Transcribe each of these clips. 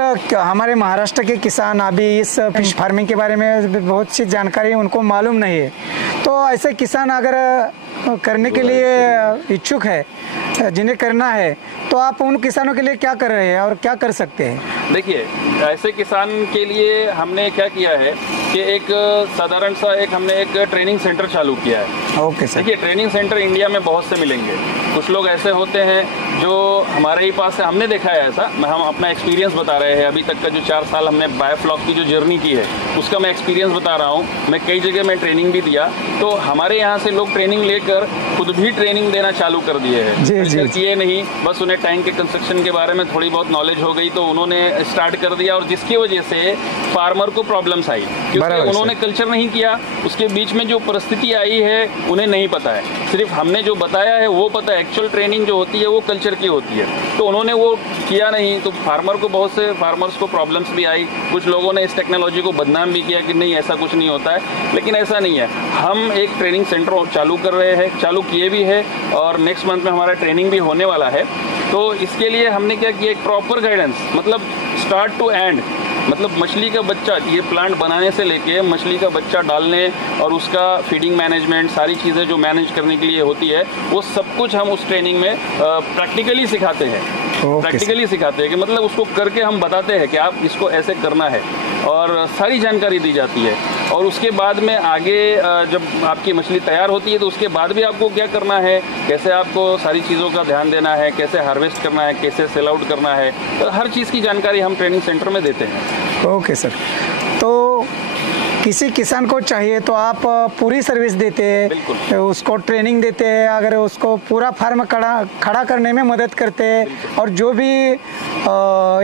हमारे महाराष्ट्र के किसान अभी इस फिश फार्मिंग के बारे में बहुत सी जानकारी उनको मालूम नहीं है, तो ऐसे किसान अगर करने के लिए इच्छुक है, जिन्हें करना है, तो आप उन किसानों के लिए क्या कर रहे हैं और क्या कर सकते हैं? देखिए, ऐसे किसान के लिए हमने क्या किया है कि एक साधारण सा हमने एक ट्रेनिंग सेंटर चालू किया है। Okay sir. देखिए, ट्रेनिंग सेंटर इंडिया में बहुत से मिलेंगे। कुछ लोग ऐसे होते हैं जो हमारे ही पास है, हमने देखा है ऐसा, हम अपना एक्सपीरियंस बता रहे हैं। अभी तक का जो 4 साल हमने बायोफ्लॉक की जो जर्नी की है उसका मैं एक्सपीरियंस बता रहा हूँ। मैं कई जगह में ट्रेनिंग भी दिया, तो हमारे यहाँ से लोग ट्रेनिंग लेकर खुद भी ट्रेनिंग देना चालू कर दिए हैं। किए नहीं, बस उन्हें टैंक के कंस्ट्रक्शन के बारे में थोड़ी बहुत नॉलेज हो गई तो उन्होंने स्टार्ट कर दिया, और जिसकी वजह से फार्मर को प्रॉब्लम्स आई क्योंकि उन्होंने कल्चर नहीं किया। उसके बीच में जो परिस्थिति आई है उन्हें नहीं पता है, सिर्फ हमने जो बताया है वो पता है। एक्चुअल ट्रेनिंग जो होती है वो कल्चर की होती है, तो उन्होंने वो किया नहीं, तो फार्मर को, बहुत से फार्मर्स को प्रॉब्लम्स भी आई। कुछ लोगों ने इस टेक्नोलॉजी को बदनाम भी किया कि नहीं ऐसा कुछ नहीं होता है, लेकिन ऐसा नहीं है। हम एक ट्रेनिंग सेंटर चालू कर रहे हैं, चालू किए भी है, और नेक्स्ट मंथ में हमारा ट्रेनिंग भी होने वाला है। तो इसके लिए हमने क्या किया, एक प्रॉपर गाइडेंस, मतलब स्टार्ट टू एंड, मतलब मछली का बच्चा, ये प्लांट बनाने से लेके मछली का बच्चा डालने और उसका फीडिंग मैनेजमेंट, सारी चीज़ें जो मैनेज करने के लिए होती है वो सब कुछ हम उस ट्रेनिंग में प्रैक्टिकली सिखाते हैं। प्रैक्टिकली सिखाते हैं कि मतलब उसको करके हम बताते हैं कि आप इसको ऐसे करना है, और सारी जानकारी दी जाती है। और उसके बाद में आगे जब आपकी मछली तैयार होती है तो उसके बाद भी आपको क्या करना है, कैसे आपको सारी चीज़ों का ध्यान देना है, कैसे हार्वेस्ट करना है, कैसे सेल आउट करना है, तो हर चीज़ की जानकारी हम ट्रेनिंग सेंटर में देते हैं। Okay sir. तो किसी किसान को चाहिए तो आप पूरी सर्विस देते हैं, उसको ट्रेनिंग देते हैं, अगर उसको पूरा फार्म खड़ा करने में मदद करते हैं, और जो भी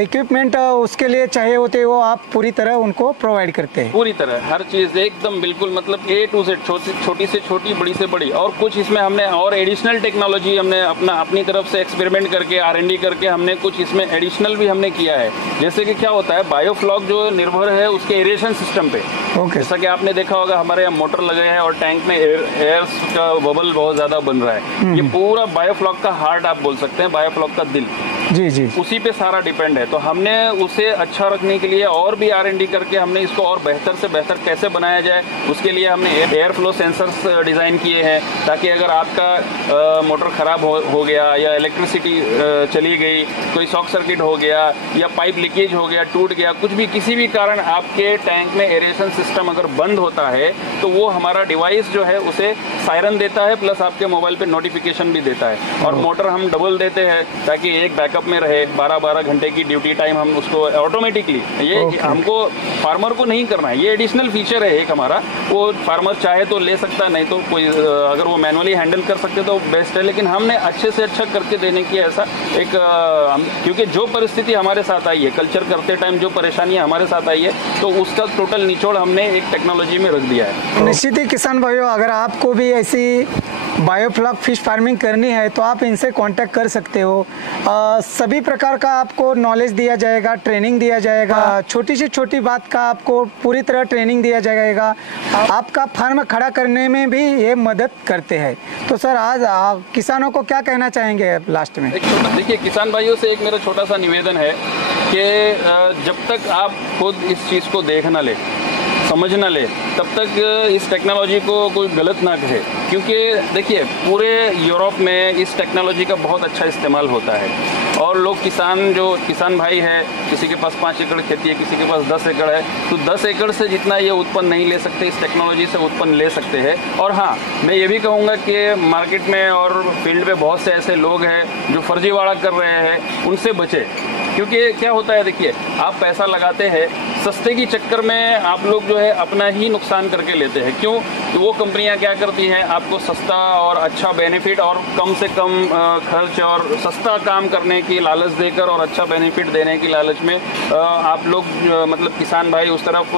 इक्विपमेंट उसके लिए चाहिए होते हैं वो आप पूरी तरह उनको प्रोवाइड करते हैं? पूरी तरह हर चीज़ एकदम बिल्कुल, मतलब A to Z, छोटी से छोटी, बड़ी से बड़ी। और कुछ इसमें हमने और एडिशनल टेक्नोलॉजी हमने अपनी तरफ से एक्सपेरिमेंट करके, R&D करके हमने कुछ इसमें एडिशनल भी हमने किया है। जैसे कि क्या होता है, बायोफ्लॉक जो निर्भर है उसके एरेशन सिस्टम पे। जैसा कि आपने देखा होगा, हमारे यहाँ मोटर लगे हैं और टैंक में एयर का बबल बहुत ज़्यादा बन रहा है। ये पूरा बायोफ्लॉक का हार्ट आप बोल सकते हैं, बायोफ्लॉक का दिल, जी, उसी पे सारा डिपेंड है। तो हमने उसे अच्छा रखने के लिए और भी R&D करके हमने इसको और बेहतर से बेहतर कैसे बनाया जाए, उसके लिए हमने एयर फ्लो सेंसर्स डिज़ाइन किए हैं, ताकि अगर आपका मोटर ख़राब हो गया या इलेक्ट्रिसिटी चली गई, कोई शॉक सर्किट हो गया या पाइप लीकेज हो गया, टूट गया, कुछ भी किसी भी कारण आपके टैंक में एरेशन सिस्टम अगर बंद होता है तो वो हमारा डिवाइस जो है उसे सायरन देता है, प्लस आपके मोबाइल पे नोटिफिकेशन भी देता है। और मोटर हम डबल देते हैं ताकि एक बैकअप में रहे, 12-12 घंटे की ड्यूटी टाइम हम उसको ऑटोमेटिकली, ये हमको फार्मर को नहीं करना है, ये एडिशनल फीचर है एक हमारा। वो फार्मर चाहे तो ले सकता, नहीं तो कोई अगर वो मैनुअली हैंडल कर सकते तो बेस्ट है, लेकिन हमने अच्छे से अच्छा करके देने की ऐसा एक, क्योंकि जो परिस्थिति हमारे साथ आई है कल्चर करते टाइम, जो परेशानियां हमारे साथ आई है, तो उसका टोटल निचोड़ हमने एक टेक्नोलॉजी में रख दिया है। निश्चित ही किसान भाइयों, अगर आपको भी ऐसी बायोफ्लॉक फिश फार्मिंग करनी है तो आप इनसे कांटेक्ट कर सकते हो। सभी प्रकार का आपको नॉलेज दिया जाएगा, ट्रेनिंग दिया जाएगा, छोटी से छोटी बात का आपको पूरी तरह ट्रेनिंग दिया जाएगा। आपका फार्म खड़ा करने में भी ये मदद करते हैं। तो सर, आज आप किसानों को क्या कहना चाहेंगे लास्ट में? देखिए, किसान भाइयों से एक मेरा छोटा सा निवेदन है कि जब तक आप खुद इस चीज़ को देख ना ले, समझ ना ले, तब तक इस टेक्नोलॉजी को कोई गलत ना कहे। क्योंकि देखिए, पूरे यूरोप में इस टेक्नोलॉजी का बहुत अच्छा इस्तेमाल होता है, और लोग किसान भाई है, किसी के पास 5 एकड़ खेती है, किसी के पास 10 एकड़ है, तो 10 एकड़ से जितना ये उत्पन्न नहीं ले सकते, इस टेक्नोलॉजी से उत्पन्न ले सकते हैं। और हाँ, मैं ये भी कहूँगा कि मार्केट में और फील्ड में बहुत से ऐसे लोग हैं जो फर्जीवाड़ा कर रहे हैं, उनसे बचे। क्योंकि क्या होता है, देखिए, आप पैसा लगाते हैं, सस्ते की चक्कर में आप लोग जो है अपना ही नुकसान करके लेते हैं। क्यों? तो वो कंपनियां क्या करती हैं, आपको सस्ता और अच्छा बेनिफिट और कम से कम खर्च और सस्ता काम करने की लालच देकर और अच्छा बेनिफिट देने की लालच में आप लोग मतलब किसान भाई उस तरफ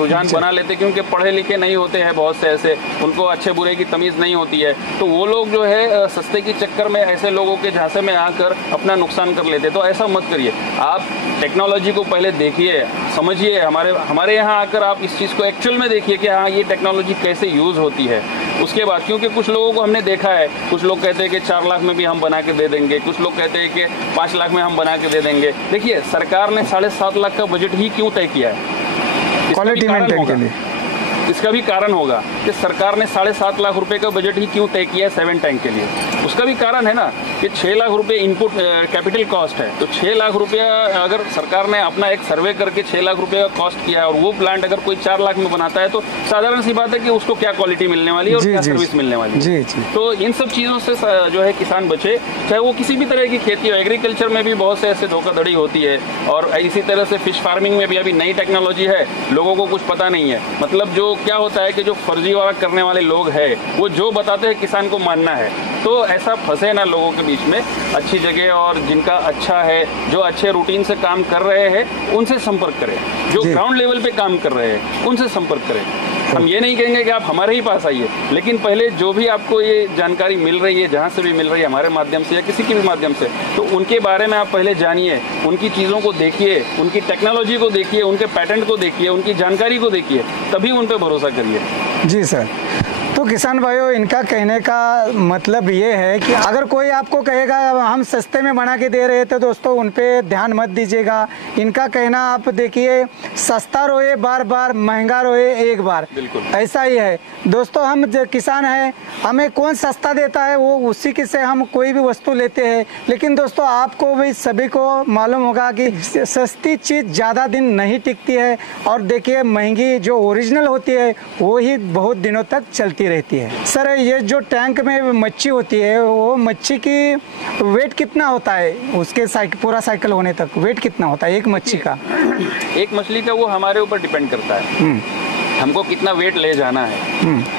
रुझान बना लेते, क्योंकि पढ़े लिखे नहीं होते हैं बहुत से ऐसे, उनको अच्छे बुरे की तमीज़ नहीं होती है। तो वो लोग जो है सस्ते की चक्कर में ऐसे लोगों के झांसे में आकर अपना नुकसान कर लेते। तो ऐसा मत करिए। आप टेक्नोलॉजी को पहले देखिए, समझिए, हमारे यहाँ आकर आप इस चीज़ को एक्चुअल में देखिए कि हाँ ये टेक्नोलॉजी कैसे यूज़ होती है। उसके बाद, क्योंकि कुछ लोगों को हमने देखा है, कुछ लोग कहते हैं कि 4 लाख में भी हम बना के दे देंगे, कुछ लोग कहते हैं कि 5 लाख में हम बना के दे देंगे। देखिए, सरकार ने 7.5 लाख का बजट ही क्यों तय किया है? क्वालिटी मेंटेन के लिए। इसका भी कारण होगा कि सरकार ने 7.5 लाख रुपए का बजट ही क्यों तय किया है 7 टैंक के लिए। उसका भी कारण है ना कि 6 लाख रुपए इनपुट कैपिटल कॉस्ट है। तो 6 लाख रुपया अगर सरकार ने अपना एक सर्वे करके 6 लाख रुपए का कॉस्ट किया और वो प्लांट अगर कोई 4 लाख में बनाता है, तो साधारण सी बात है कि उसको क्या क्वालिटी मिलने वाली है और क्या सर्विस मिलने वाली है। जी। तो इन सब चीज़ों से जो है किसान बचे, चाहे वो किसी भी तरह की खेती हो। एग्रीकल्चर में भी बहुत से ऐसे धोखाधड़ी होती है, और इसी तरह से फिश फार्मिंग में भी अभी नई टेक्नोलॉजी है, लोगों को कुछ पता नहीं है। मतलब जो क्या होता है कि जो फर्जीवाड़ा करने वाले लोग हैं, वो जो बताते हैं किसान को मानना है। तो ऐसा फंसे ना लोगों के बीच में। अच्छी जगह और जिनका अच्छा है, जो अच्छे रूटीन से काम कर रहे हैं, उनसे संपर्क करें। जो ग्राउंड लेवल पे काम कर रहे हैं, उनसे संपर्क करें। हम ये नहीं कहेंगे कि आप हमारे ही पास आइए, लेकिन पहले जो भी आपको ये जानकारी मिल रही है, जहाँ से भी मिल रही है, हमारे माध्यम से या किसी के भी माध्यम से, तो उनके बारे में आप पहले जानिए, उनकी चीज़ों को देखिए, उनकी टेक्नोलॉजी को देखिए, उनके पैटेंट को देखिए, उनकी जानकारी को देखिए, तभी उन पर भरोसा करिए। जी सर। तो किसान भाइयों, इनका कहने का मतलब ये है कि अगर कोई आपको कहेगा हम सस्ते में बना के दे रहे थे, दोस्तों उन पे ध्यान मत दीजिएगा। इनका कहना आप देखिए, सस्ता रोए बार बार, महंगा रोए एक बार। बिल्कुल ऐसा ही है दोस्तों। हम किसान हैं, हमें कौन सस्ता देता है वो उसी के से हम कोई भी वस्तु लेते हैं। लेकिन दोस्तों, आपको भी सभी को मालूम होगा कि सस्ती चीज़ ज़्यादा दिन नहीं टिकती है, और देखिए महंगी जो ओरिजिनल होती है वो ही बहुत दिनों तक चलती रहती है। सर, ये जो टैंक में मच्छी होती है, वो मच्छी की वेट कितना होता है? उसके पूरा साइकिल होने तक वेट कितना होता है एक मच्छी का? एक मछली का वो हमारे ऊपर डिपेंड करता है, हमको कितना वेट ले जाना है।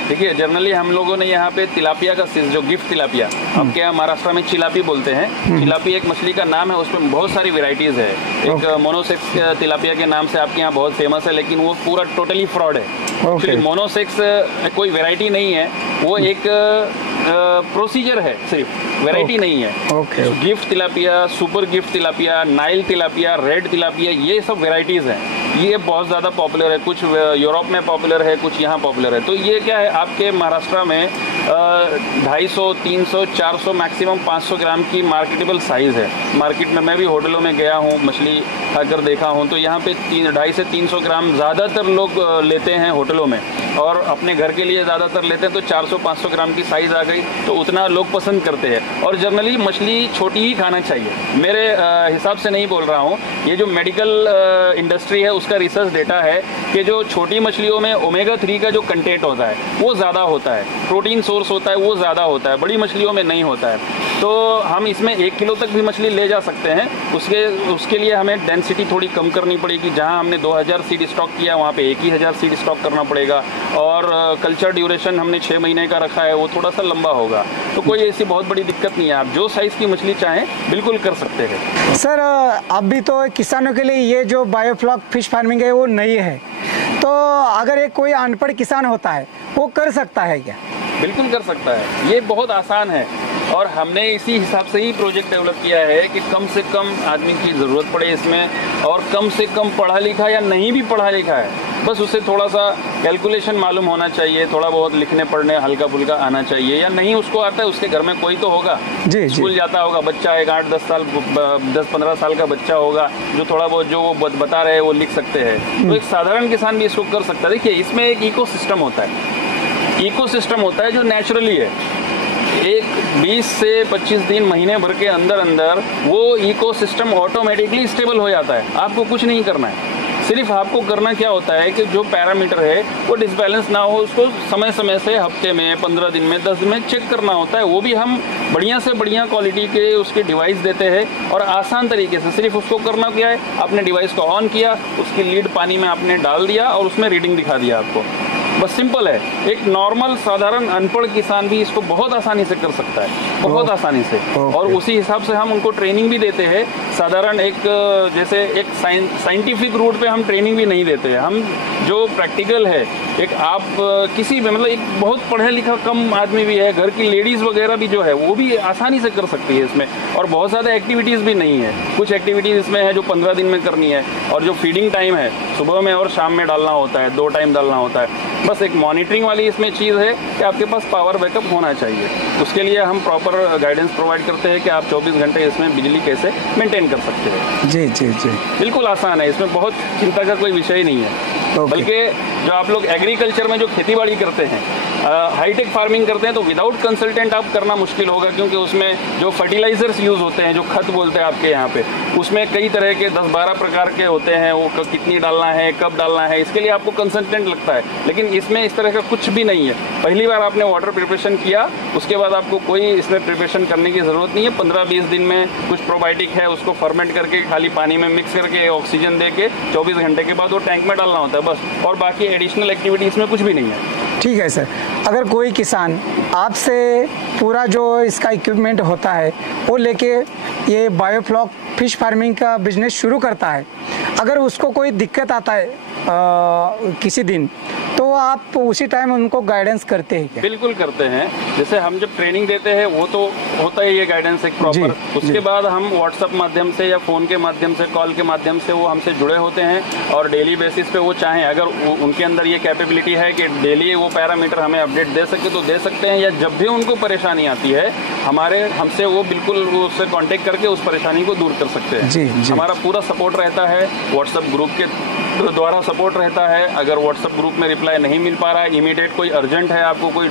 देखिए, जनरली हम लोगों ने यहाँ पे तिलापिया का जो गिफ्ट तिलापिया, आपके यहाँ महाराष्ट्र में चिलापी बोलते हैं। चिलापी एक मछली का नाम है, उसमें बहुत सारी वेराइटीज है। एक मोनोसेक्स तिलापिया के नाम से आपके यहाँ बहुत फेमस है, लेकिन वो पूरा टोटली फ्रॉड है। एक्चुअली मोनोसेक्स कोई वेराइटी नहीं है, वो एक प्रोसीजर है, सिर्फ वेराइटी नहीं है। Gift tilapia, super gift tilapia, Nile tilapia, red tilapia, ये सब वेराइटीज हैं। ये बहुत ज़्यादा पॉपुलर है, कुछ यूरोप में पॉपुलर है, कुछ यहाँ पॉपुलर है। तो ये क्या है, आपके महाराष्ट्र में 250, 300, 400, मैक्सिमम 500 ग्राम की मार्केटेबल साइज़ है। मार्केट में मैं भी होटलों में गया हूँ, मछली खाकर देखा हूँ, तो यहाँ पे 250 से 300 ग्राम ज़्यादातर लोग लेते हैं होटलों में, और अपने घर के लिए ज़्यादातर लेते हैं। तो 400-500 ग्राम की साइज़ आ गई, तो उतना लोग पसंद करते हैं। और जनरली मछली छोटी ही खाना चाहिए, मेरे हिसाब से नहीं बोल रहा हूँ। ये जो मेडिकल इंडस्ट्री है, उसका रिसर्च डेटा है कि जो छोटी मछलियों में ओमेगा 3 का जो कंटेंट होता है वो ज़्यादा होता है, प्रोटीन सोर्स होता है वो ज़्यादा होता है, बड़ी मछलियों में नहीं होता है। तो हम इसमें 1 किलो तक भी मछली ले जा सकते हैं। उसके लिए हमें डेंसिटी थोड़ी कम करनी पड़ेगी। जहाँ हमने 2000 सीड स्टॉक किया, वहाँ पे 1000 सीड स्टॉक करना पड़ेगा। और कल्चर ड्यूरेशन हमने 6 महीने का रखा है, वो थोड़ा सा लंबा होगा। तो कोई ऐसी बहुत बड़ी दिक्कत नहीं है, आप जो साइज़ की मछली चाहें बिल्कुल कर सकते हैं। सर, अभी तो किसानों के लिए ये जो बायोफ्लॉक फिश फार्मिंग है वो नई है, तो अगर एक कोई अनपढ़ किसान होता है वो कर सकता है क्या? बिल्कुल कर सकता है, ये बहुत आसान है। और हमने इसी हिसाब से ही प्रोजेक्ट डेवलप किया है कि कम से कम आदमी की ज़रूरत पड़े इसमें, और कम से कम पढ़ा लिखा या नहीं भी पढ़ा लिखा है, बस उसे थोड़ा सा कैलकुलेशन मालूम होना चाहिए, थोड़ा बहुत लिखने पढ़ने हल्का फुल्का आना चाहिए, या नहीं उसको आता है, उसके घर में कोई तो होगा, स्कूल जाता होगा बच्चा, एक 10-15 साल का बच्चा होगा, जो थोड़ा बहुत जो वो बता रहे हैं वो लिख सकते हैं। तो एक साधारण किसान भी इसको कर सकता है। देखिए, इसमें एक इकोसिस्टम होता है जो नेचुरली है। एक 20 से 25 दिन, महीने भर के अंदर अंदर वो इकोसिस्टम ऑटोमेटिकली स्टेबल हो जाता है। आपको कुछ नहीं करना है, सिर्फ आपको करना क्या होता है कि जो पैरामीटर है वो डिसबैलेंस ना हो, उसको समय समय से हफ्ते में, 15 दिन में, 10 दिन में चेक करना होता है। वो भी हम बढ़िया से बढ़िया क्वालिटी के उसके डिवाइस देते हैं, और आसान तरीके से सिर्फ उसको करना क्या है, आपने डिवाइस को ऑन किया, उसकी लीड पानी में आपने डाल दिया और उसमें रीडिंग दिखा दिया आपको, बस सिंपल है, एक नॉर्मल साधारण अनपढ़ किसान भी इसको बहुत आसानी से कर सकता है, बहुत आसानी से। और उसी हिसाब से हम उनको ट्रेनिंग भी देते हैं। साधारण एक जैसे एक साइंटिफिक रूट पे हम ट्रेनिंग भी नहीं देते हैं, हम जो प्रैक्टिकल है, एक आप किसी भी मतलब एक बहुत पढ़ा लिखा कम आदमी भी है, घर की लेडीज़ वगैरह भी जो है वो भी आसानी से कर सकती है इसमें। और बहुत ज़्यादा एक्टिविटीज़ भी नहीं है, कुछ एक्टिविटीज़ इसमें है जो 15 दिन में करनी है। और जो फीडिंग टाइम है सुबह में और शाम में डालना होता है, 2 टाइम डालना होता है। बस एक मॉनिटरिंग वाली इसमें चीज़ है कि आपके पास पावर बैकअप होना चाहिए। उसके लिए हम प्रॉपर गाइडेंस प्रोवाइड करते हैं कि आप 24 घंटे इसमें बिजली कैसे मेंटेन कर सकते हैं। जी जी जी, बिल्कुल आसान है, इसमें बहुत चिंता का कोई विषय ही नहीं है। बल्कि जो आप लोग एग्रीकल्चर में जो खेतीबाड़ी करते हैं, हाईटेक फार्मिंग करते हैं, तो विदाउट कंसल्टेंट आप करना मुश्किल होगा, क्योंकि उसमें जो फर्टिलाइजर्स यूज़ होते हैं, जो खत बोलते हैं आपके यहाँ पे, उसमें कई तरह के 10-12 प्रकार के होते हैं। वो कितनी डालना है, कब डालना है, इसके लिए आपको कंसल्टेंट लगता है। लेकिन इसमें इस तरह का कुछ भी नहीं है। पहली बार आपने वाटर प्रिपरेशन किया, उसके बाद आपको कोई इसमें प्रिपरेशन करने की ज़रूरत नहीं है। 15-20 दिन में कुछ प्रोबायोटिक है, उसको फर्मेंट करके खाली पानी में मिक्स करके ऑक्सीजन दे के 24 घंटे के बाद वो टैंक में डालना होता है बस। और बाकी एडिशनल एक्टिविटी इसमें कुछ भी नहीं है। ठीक है सर, अगर कोई किसान आपसे पूरा जो इसका इक्विपमेंट होता है वो लेके ये बायोफ्लॉक फिश फार्मिंग का बिजनेस शुरू करता है, अगर उसको कोई दिक्कत आता है किसी दिन, तो आप उसी टाइम उनको गाइडेंस करते हैं क्या? बिल्कुल करते हैं। जैसे हम जब ट्रेनिंग देते हैं वो तो होता है ये गाइडेंस एक प्रॉपर। उसके बाद हम व्हाट्सएप माध्यम से या फ़ोन के माध्यम से, कॉल के माध्यम से वो हमसे जुड़े होते हैं। और डेली बेसिस पे वो चाहें, अगर उनके अंदर ये कैपेबिलिटी है कि डेली वो पैरामीटर हमें अपडेट दे सके तो दे सकते हैं, या जब भी उनको परेशानी आती है हमसे वो बिल्कुल उससे कॉन्टेक्ट करके उस परेशानी को दूर कर सकते हैं। जी, जी। हमारा पूरा सपोर्ट रहता है, व्हाट्सएप ग्रुप के द्वारा सपोर्ट रहता है। अगर व्हाट्सएप ग्रुप में रिप्लाई नहीं मिल पा रहा है, इमीडिएट कोई अर्जेंट है, आपको कोई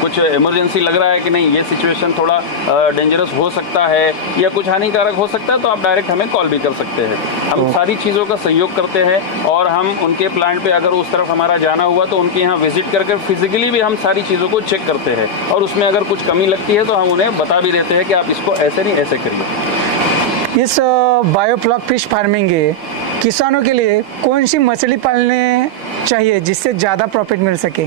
कुछ इमरजेंसी लग रहा है कि नहीं ये सिचुएशन थोड़ा डेंजरस हो सकता है या कुछ हानिकारक हो सकता है, तो आप डायरेक्ट हमें कॉल भी कर सकते हैं। हम सारी चीज़ों का सहयोग करते हैं। और हम उनके प्लांट पे अगर उस तरफ हमारा जाना हुआ तो उनके यहाँ विजिट करके फिजिकली भी हम सारी चीज़ों को चेक करते हैं। और उसमें अगर कुछ कमी लगती है तो हम उन्हें बता भी देते हैं कि आप इसको ऐसे नहीं ऐसे करिए। इस बायोफ्लॉक फिश फार्मिंग के किसानों के लिए कौन सी मछली पालने चाहिए जिससे ज़्यादा प्रॉफिट मिल सके?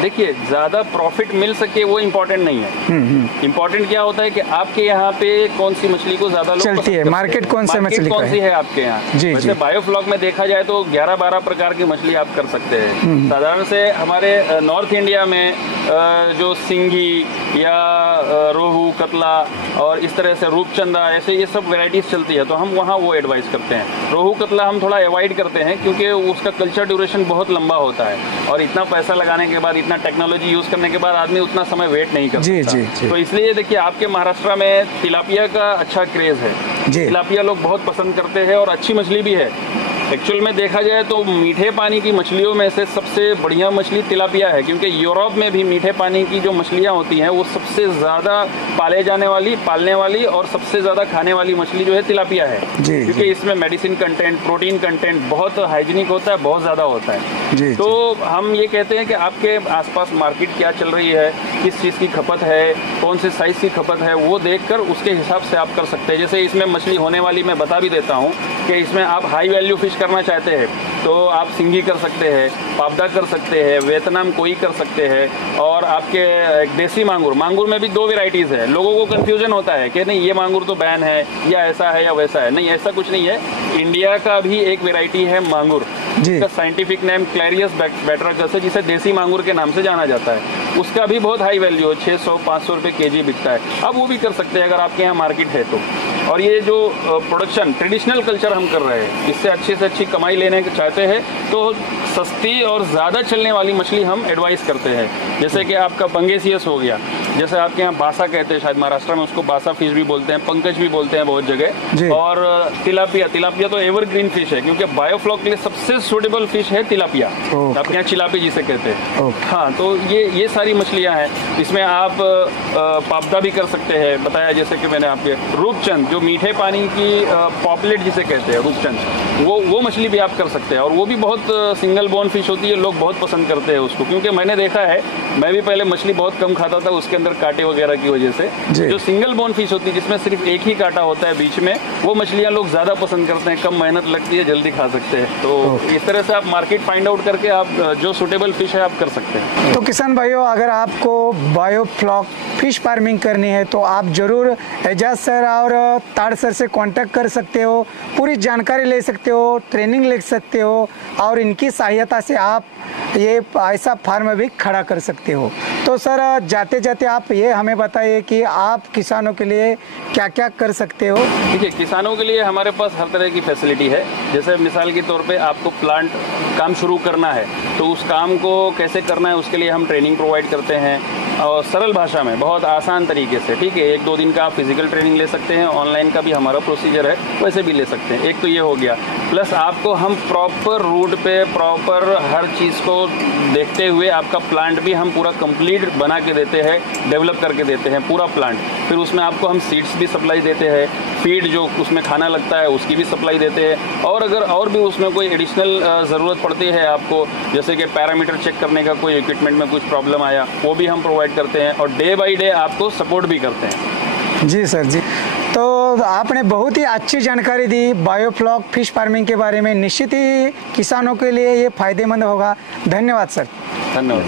देखिए, ज़्यादा प्रॉफिट मिल सके वो इम्पोर्टेंट नहीं है। इम्पोर्टेंट क्या होता है कि आपके यहाँ पे कौन सी मछली को ज़्यादा लोग चलती है, मार्केट कौन सी मछली कौन सी है आपके यहाँ। जी, वैसे बायोफ्लॉक में देखा जाए तो 11-12 प्रकार की मछली आप कर सकते हैं। साधारण से हमारे नॉर्थ इंडिया में जो सिंगी या रोहू, कतला और इस तरह से रूपचंदा, ऐसे ये सब वेराइटीज़ चलती है, तो हम वहाँ वो एडवाइस करते हैं। रोहू कतला हम थोड़ा अवॉइड करते हैं क्योंकि उसका कल्चर ड्यूरेशन बहुत लंबा होता है, और इतना पैसा लगाने के बाद, इतना टेक्नोलॉजी यूज़ करने के बाद आदमी उतना समय वेट नहीं कर सकता। जी। तो इसलिए देखिए, आपके महाराष्ट्र में तिलापिया का अच्छा क्रेज़ है। तिलापिया लोग बहुत पसंद करते हैं और अच्छी मछली भी है। एक्चुअल में देखा जाए तो मीठे पानी की मछलियों में से सबसे बढ़िया मछली तिलापिया है, क्योंकि यूरोप में भी मीठे पानी की जो मछलियाँ होती हैं वो सबसे ज़्यादा पालने वाली और सबसे ज़्यादा खाने वाली मछली जो है तिलापिया है। क्योंकि इसमें मेडिसिन कंटेंट, प्रोटीन कंटेंट बहुत हाइजीनिक होता है, बहुत ज़्यादा होता है। तो हम ये कहते हैं कि आपके आसपास मार्केट क्या चल रही है, किस चीज़ की खपत है, कौन से साइज़ की खपत है, वो देखकर उसके हिसाब से आप कर सकते हैं। जैसे इसमें मछली होने वाली मैं बता भी देता हूँ कि इसमें आप हाई वैल्यू फिश करना चाहते हैं तो आप सिंगी कर सकते हैं, पापदा कर सकते हैं, वियतनाम कोई कर सकते हैं। और आपके देसी मांगुर में भी 2 वेराइटीज़ है। लोगों को कंफ्यूजन होता है कि नहीं ये मांगुर तो बैन है, या ऐसा है या वैसा है। नहीं, ऐसा कुछ नहीं है। इंडिया का भी एक वेराइटी है मांगुर, जिसका साइंटिफिक नेम क्लैरियस बैट्राकस है, जिसे देसी मांगुर के नाम से जाना जाता है। उसका भी बहुत हाई वैल्यू है, 600-500 रुपये केजी बिकता है। अब वो भी कर सकते हैं अगर आपके यहाँ मार्केट है तो। और ये जो प्रोडक्शन ट्रेडिशनल कल्चर हम कर रहे हैं, इससे अच्छी से अच्छी कमाई लेने चाहते हैं तो सस्ती और ज़्यादा चलने वाली मछली हम एडवाइस करते हैं। जैसे कि आपका पंगेसियस हो गया, जैसे आपके यहाँ बासा कहते हैं, शायद महाराष्ट्र में उसको बासा फिश भी बोलते हैं, पंकज भी बोलते हैं बहुत जगह। और तिलापिया तो एवरग्रीन फिश है, क्योंकि बायोफ्लॉक के लिए सबसे सूटेबल फिश है तिलापिया। आपके यहाँ चिलापी जिसे कहते हैं। हाँ, तो ये सारी मछलियाँ हैं। इसमें आप पापदा भी कर सकते हैं, बताया जैसे कि मैंने आपके। रूपचंद जो मीठे पानी की पॉपलेट जिसे कहते हैं, रूपचंद, वो मछली भी आप कर सकते हैं। और वो भी बहुत सिंगल बोन फिश होती है, लोग बहुत पसंद करते हैं उसको। क्योंकि मैंने देखा है, मैं भी पहले मछली बहुत कम खाता था, उसके अंदर अंदर कांटे वगैरह की वजह से। जी। जो सिंगल बोन फिश होती है जिसमें सिर्फ एक ही कांटा होता है बीच में, वो मछलियां लोग ज्यादा पसंद करते हैं, कम मेहनत लगती है, जल्दी खा सकते हैं। तो इस तरह से आप मार्केट फाइंड आउट करके आप जो सुटेबल फिश है आप कर सकते हैं। तो किसान भाइयों, अगर आपको बायोफ्लॉक फिश फार्मिंग करनी है तो आप जरूर एजाज सर और ताड़ सर से कांटेक्ट कर सकते हो, पूरी जानकारी ले सकते हो, ट्रेनिंग ले सकते हो और इनकी सहायता से आप ये ऐसा फार्म भी खड़ा कर सकते हो। तो सर जाते जाते आप ये हमें बताइए कि आप किसानों के लिए क्या क्या कर सकते हो। देखिए, किसानों के लिए हमारे पास हर तरह की फैसिलिटी है। जैसे मिसाल के तौर पे आपको प्लांट काम शुरू करना है तो उस काम को कैसे करना है उसके लिए हम ट्रेनिंग प्रोवाइड करते हैं, और सरल भाषा में बहुत आसान तरीके से। ठीक है, 1-2 दिन का आप फिजिकल ट्रेनिंग ले सकते हैं, ऑनलाइन का भी हमारा प्रोसीजर है, वैसे भी ले सकते हैं। एक तो ये हो गया, प्लस आपको हम प्रॉपर रूट पे प्रॉपर हर चीज़ को देखते हुए आपका प्लांट भी हम पूरा कंप्लीट बना के देते हैं, डेवलप करके देते हैं पूरा प्लांट। फिर उसमें आपको हम सीड्स भी सप्लाई देते हैं, फीड जो उसमें खाना लगता है उसकी भी सप्लाई देते हैं, और अगर और भी उसमें कोई एडिशनल ज़रूरत पड़ती है आपको, जैसे कि पैरामीटर चेक करने का कोई इक्विपमेंट में कुछ प्रॉब्लम आया, वो भी हम प्रोवाइड करते हैं, और डे बाई डे आपको सपोर्ट भी करते हैं। जी सर जी, तो आपने बहुत ही अच्छी जानकारी दी बायोफ्लॉक फिश फार्मिंग के बारे में। निश्चित ही किसानों के लिए ये फायदेमंद होगा। धन्यवाद सर। धन्यवाद।